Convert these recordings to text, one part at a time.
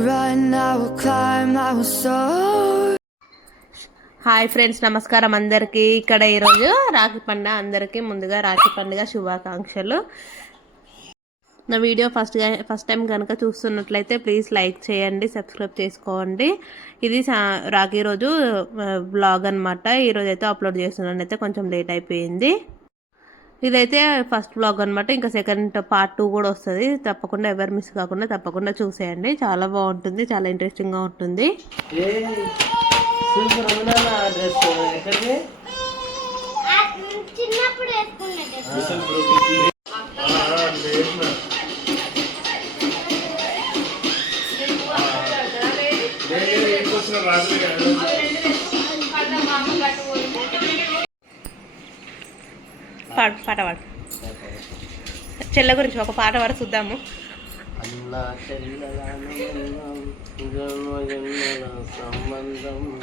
run, I will climb, I will soar. Hi friends, నమస్కారం అందరికీ. ఇక్కడ ఈరోజు రాఖీ పండుగ. అందరికీ ముందుగా రాఖీ పండుగ శుభాకాంక్షలు. నా వీడియో ఫస్ట్ టైం కనుక చూస్తున్నట్లయితే ప్లీజ్ లైక్ చేయండి, సబ్స్క్రైబ్ చేసుకోండి. ఇది రాఖీ రోజు బ్లాగ్ అనమాట. ఈరోజు అయితే అప్లోడ్ చేస్తున్నాను, అయితే కొంచెం లేట్ అయిపోయింది. ఇదైతే ఫస్ట్ బ్లాగ్ అనమాట. ఇంకా సెకండ్ పార్ట్ 2 కూడా వస్తుంది. తప్పకుండా ఎవరు మిస్ కాకుండా తప్పకుండా చూసేయండి. చాలా బాగుంటుంది, చాలా ఇంట్రెస్టింగ్గా ఉంటుంది. పాట పాడు. చెల్ల గురించి ఒక పాట పాడు చూద్దాము.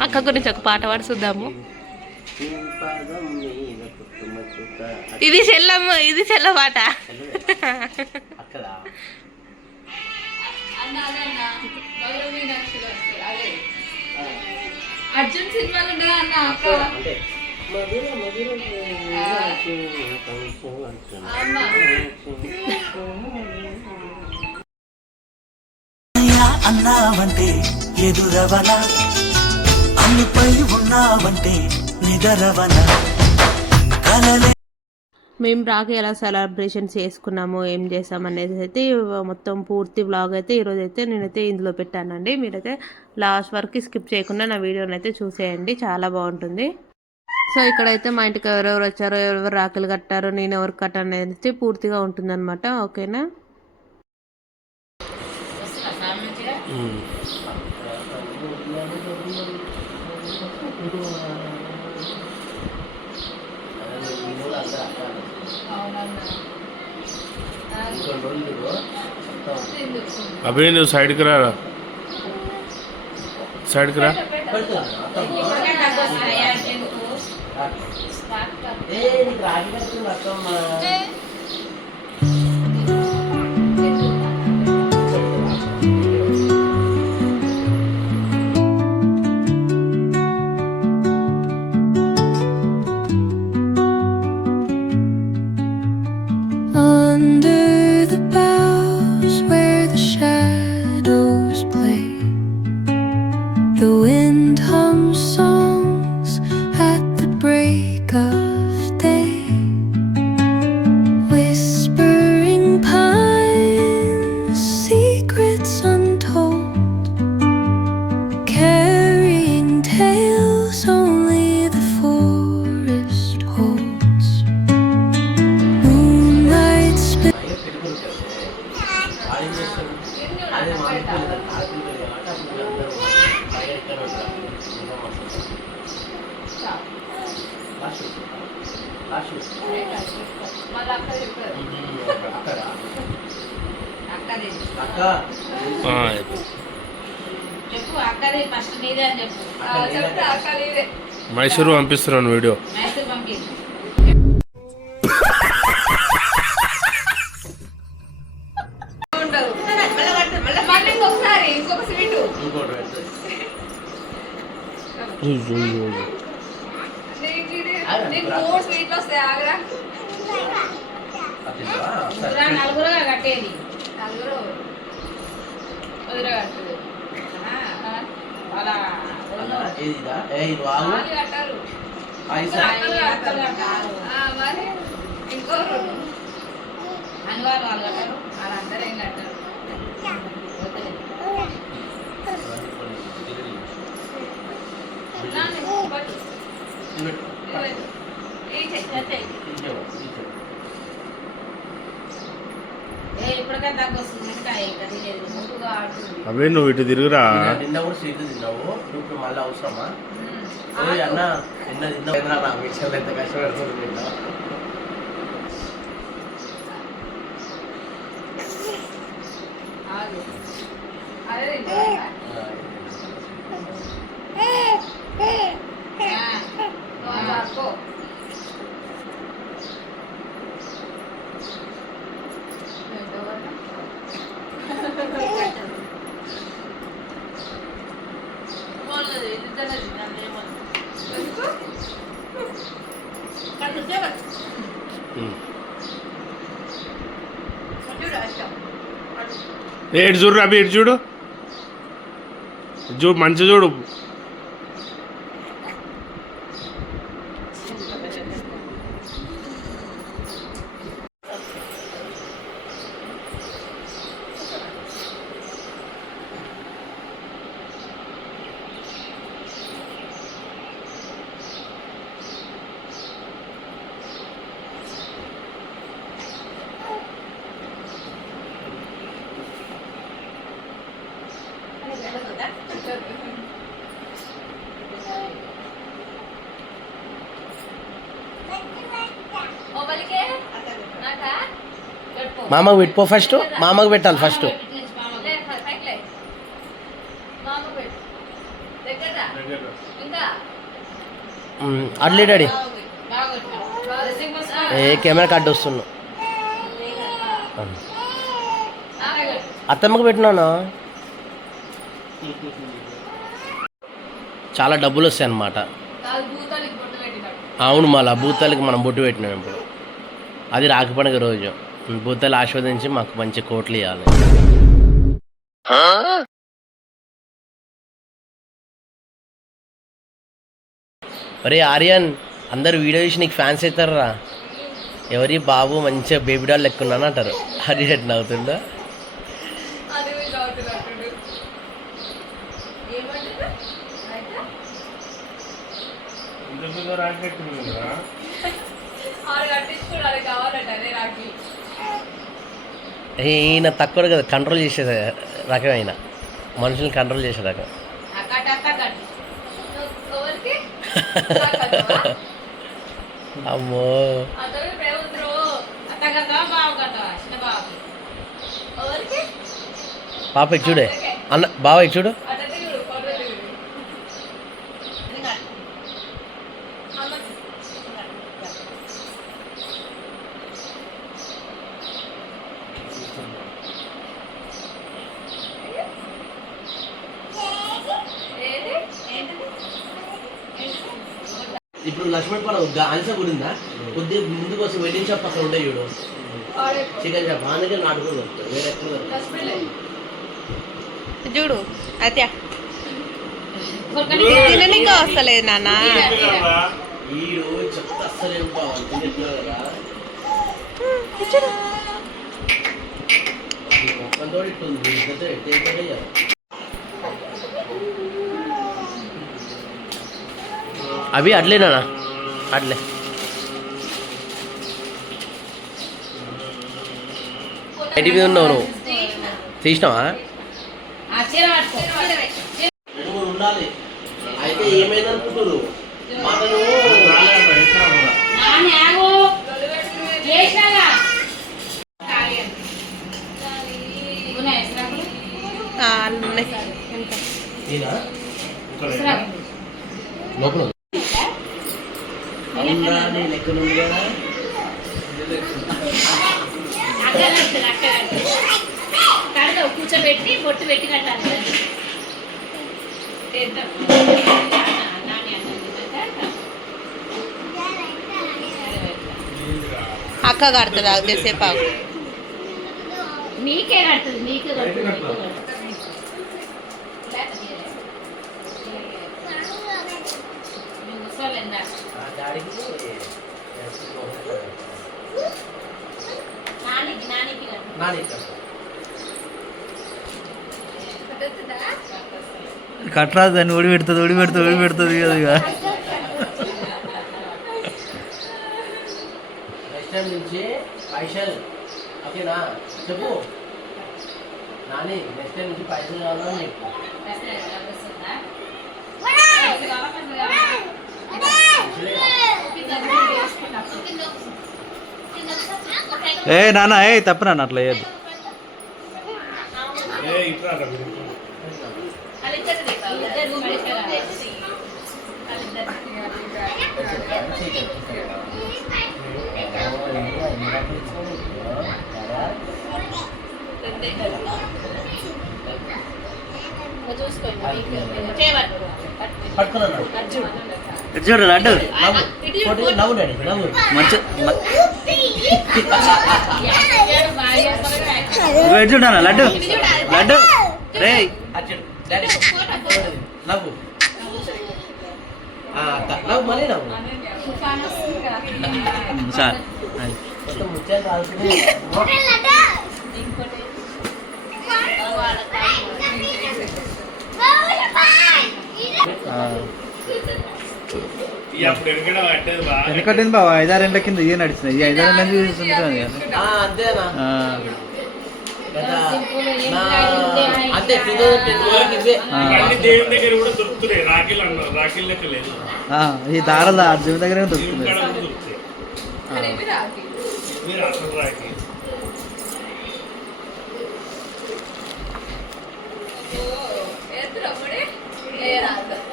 అక్క గురించి ఒక పాట పాడు చూద్దాము. ఇది చెల్లమ్మ, ఇది చెల్ల పాట. అర్జున్ సినిమాలు ఉండదా అన్న? అన్నావంటే ఎదురవన, అన్నిపై ఉన్నావంటే నిదరవన. మేము రాఖీ ఎలా సెలబ్రేషన్స్ చేసుకున్నాము, ఏం చేసాం అనేది అయితే మొత్తం పూర్తి వ్లాగ్ అయితే ఈరోజు అయితే నేనైతే ఇందులో పెట్టానండి. మీరైతే లాస్ట్ వరకు స్కిప్ చేయకుండా నా వీడియోని అయితే చూసేయండి, చాలా బాగుంటుంది. సో ఇక్కడైతే మా ఇంటికి ఎవరెవరు వచ్చారో, ఎవరెవరు రాఖీలు కట్టారో, నేను ఎవరు కట్టాను అనేది పూర్తిగా ఉంటుందన్నమాట. ఓకేనా? అభి నువ్వు సైడ్కి రా, సైడ్కి రా. మైసూరు పంపిస్తున్నాను వీడియో. నలుగురుగా కట్టేది, నలుగురు కట్టారు. మరి ఇంకోరు అన్నవారు వాళ్ళు కట్టారు, వాళ్ళందరూ ఏం కట్టారు. అవే నువ్వు ఇటు తిరుగురా. నిన్న కూడా సీట్లు తిన్నావు, ఇప్పుడు మళ్ళీ అవసరమా? అన్న నిన్న తిన్నా విషయాలు ఎంత కష్టపడుతుంది. ఇటు చూడు అభి, ఇటు చూడు, చూడు మంచి చూడు. మామకు పెట్టుకో ఫస్ట్, మామకు పెట్టాలి ఫస్ట్. అట్లే డాడీ ఏ కెమెరా కార్డు వస్తున్నా. అత్తమ్మకు పెట్టినాను. చాలా డబ్బులు వస్తాయి అన్నమాట. అవును, మళ్ళీ భూతాలకి మనం బొట్టు పెట్టినాం ఇప్పుడు. అది రాఖీ పండుగ రోజు భూతాలు ఆస్వాదించి మాకు మంచి కోట్లు ఇవ్వాలి. అరే ఆర్యన్, అందరు వీడియో చూసి నీకు ఫ్యాన్స్ అవుతారా? ఎవరి బాబు మంచిగా బేబీ డాల్ లెక్కున్నాను అంటారు. అది ఎట్లా అవుతుందా? ఈయన తక్కువ కదా, కంట్రోల్ చేసే రకం, అయినా మనుషుల్ని కంట్రోల్ చేసే రకం. అమ్మో, పాప ఇటు చూడే, అన్న బావ ఇటు చూడు. ఇప్పుడు లక్ష్మణ్ ఆన్సర్ కూడా ఉందా? కొద్దిగా ముందుకు వస్తే వెడ్డింగ్ షాప్ అక్కడ ఉంటాయి చూడు, చికెన్ షాప్, మా దగ్గర నాటుకోదు, వేరే ఎక్కడ చూడు. అయితే తిననీకే వస్తలేదు నాన్న. ఈడు చెత్త అస్సలే ఉంటావు కదా. ఒక్కంతో ఇట్టుంది, అవి అట్లేనా? అట్లే ఎటు మీద ఉన్నావు నువ్వు? తీసినావా? ఉండాలి. అయితే ఏమైంది అనుకుంటారు? లోపల కూర్చోబెట్టి బొట్టు పెట్టి కట్టాలి. అక్క కడుతుంది అదేసేపు. నీకే కడుతుంది, నీకే కడుతుంది. కట్టరాదు, దాన్ని ఓడిపెడుతుంది కదా. ఇక నెక్స్ట్ టైం నుంచి పైసలు ఓకేనా చెప్పు నాని. నెక్స్ట్ టైం నుంచి పైసలు కావాలని చెప్పు. ఏ నాన్న, ఏ తప్పు నాన్న, అట్లా వేయద్దు. చూసుకోండి. పట్టుకున్నాను. ఇటు చూడు లడ్డు నవ్వు ఫోటో నవ్వు డాడీ నవ్వు మంచి ఇదిగో ఇటు చూడు నాన్న లడ్డు లడ్డు రే అటు డాడీ నవ్వు అక్క నవ్వు మళ్ళీ నవ్వు సార్ మొత్తం ముత్యాలు రాల్సింది వెనకట్టింది బాబా 5-6 ఏళ్ళ కింద ఇవే నడిచినాయి ఈ 5-6 ఏళ్ళ నుంచి చూస్తుంటాను అంతేనా అంతే 2010 వరకు ఇవే దేవుని దగ్గర కూడా దొరుకుతున్నాయి రాఖీలు అన్నారు రాఖీలు లెక్క లేదు ఈ దారాలు ఆ దేవుని దగ్గర దొరుకుతుంది ఇక్కడ కూడా దొరుకుతాయి మీరు అసలు రాఖీ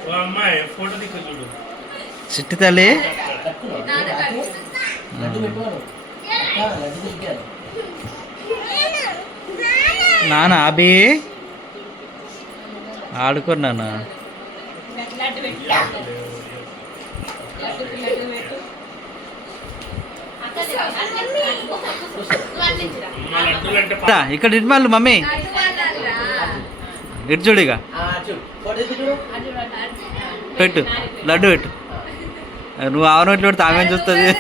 ఓ అమ్మాయి ఫోటో దిక్కు చూడు చిట్టి తల్లి లడ్డు పెట్టుకోను లడ్డు తిరిగాను నాన్న అభి ఆడుకున్నాను మా లడ్డూలు అంటే ఇక్కడ ఇటు మళ్ళీ మమ్మీ ఇటు చూడు ఇక చూడు ఫోటో దిక్కు చూడు పెట్టు లడ్డు పెట్టు నువ్వు ఆవు నోట్లు పెడితే ఆమె చూస్తుంది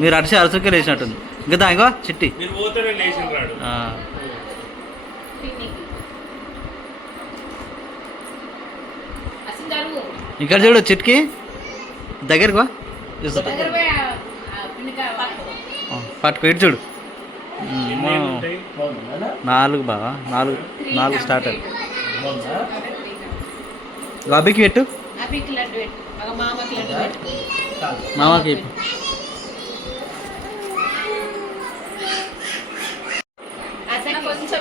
మీరు అరిసి అరసుకే లేచినట్టుంది ఇంకా ఇంకో చిట్టి మీరు పోతేనే లేచిన రాడు ఇక్కడ చూడు చిట్కి దగ్గరకు పట్టుకో ఇటు చూడు ఉంటాయి 4 బావా 4 స్టార్ట్ అభికి పెట్టు అభికి లడ్డు పెట్టు మామకి లడ్డు పెట్టు మామకి కొంచెం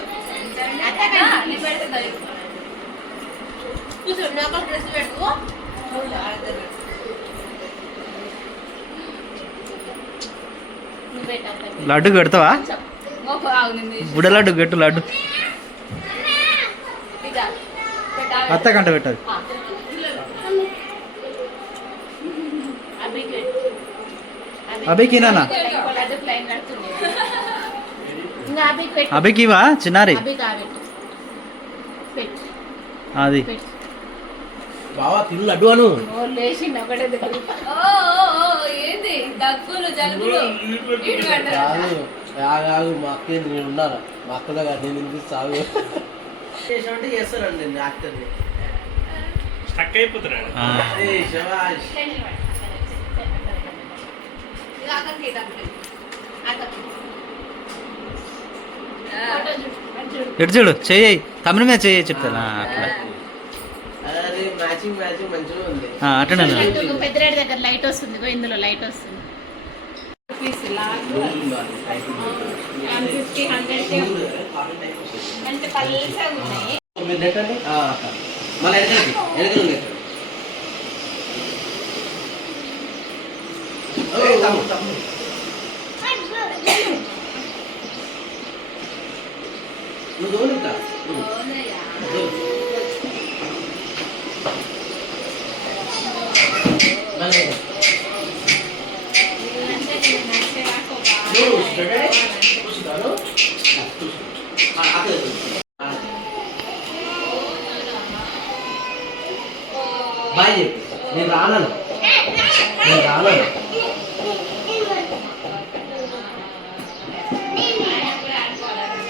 డ్రెస్ పెట్టుకో లడ్డుకి పెడతావా బుడ లడ్డు పెట్టు లడ్డు అత్త కంట పెట్టదు అభికి నాన్న అభికి ఇవా చిన్నారి అది బావా తిను లడ్డు అను ఏంది దగ్గులు జలుబులు ఆగు మా అక్క నేను ఉన్నాను మా అక్కలో కాదు నేను వినిపిస్తాను చేసామంటే చేస్తానండి నేను యాక్టర్ని స్టక్ అయిపోతున్నాడు శభాష్ ఎటు చూడు చెయ్యి తమిళ మీద చెయ్యి చెప్తాను అట్లా అరే మ్యాచింగ్ మంచిగా ఉంది అటనే పెద్దరేడి దగ్గర లైట్ వస్తుంది ఇందులో లైట్ వస్తుంది అంటే పల్సగా ఉన్నాయి మీరు నెట్టండి మళ్ళీ ఎనకలు నెట్టండి నువ్వు దోలుతా బాయ్ చెప్పు నేను రాను